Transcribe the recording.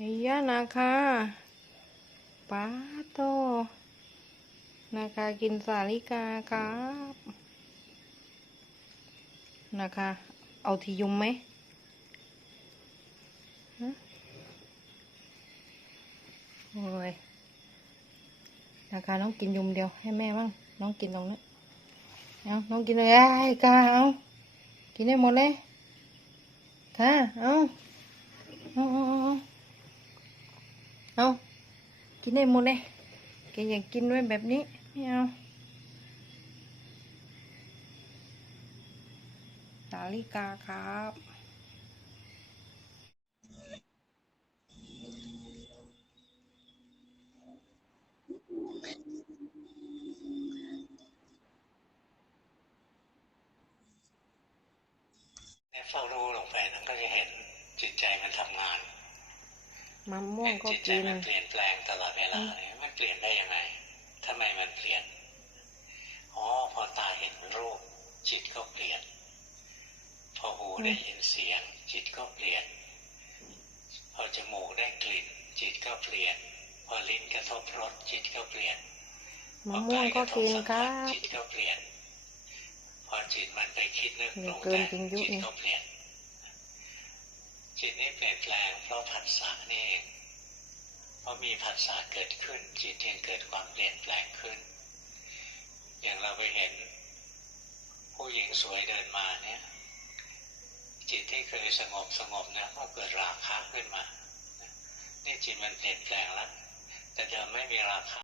เฮียนะคะป้าโตนะคะกินสาลิกาครับนะคะเอาที่ยุมไหมโอ้ยนะคะน้องกินยุมเดียวให้แม่บ้างน้องกินตรงนี้เอาน้องกินเลยไอ้กาเอากินได้หมดเลยค่ะเอากินได้หมดเลยแกอยากกินด้วยแบบนี้ไม่เอาสาลิกาครับเฝ้ารู้ลงไปนั้นก็จะเห็นจิตใจมันทำงานมะม่วงก็จิตใจกินมันเปลี่ยนแปลงตลอดเวลาเลยมันเปลี่ยนได้ยังไงทำไมมันเปลี่ยนพอตาเห็นรูปจิตก็เปลี่ยนพอหูได้ยินเสียงจิตก็เปลี่ยนพอจมูกได้กลิ่นจิตก็เปลี่ยนพอลิ้นกระทบรสจิตก็เปลี่ยนมะม่วงก็กินครับจิตก็เปลี่ยนพอจิตมันไปคิดนึกปรุง เกิน แต่ง จริงยุ จิต นี่ ก็เปลี่ยนจิตนี้เปลี่ยนแปลงเพราะผัสสะนี่เองพอมีผัสสะเกิดขึ้นจิตเองเกิดความเปลี่ยนแปลงขึ้นอย่างเราไปเห็นผู้หญิงสวยเดินมาเนี่ยจิตที่เคยสงบเนี่ยก็เกิดราคะขึ้นมานี่จิตมันเปลี่ยนแปลงแล้วแต่เดิมไม่มีราคะ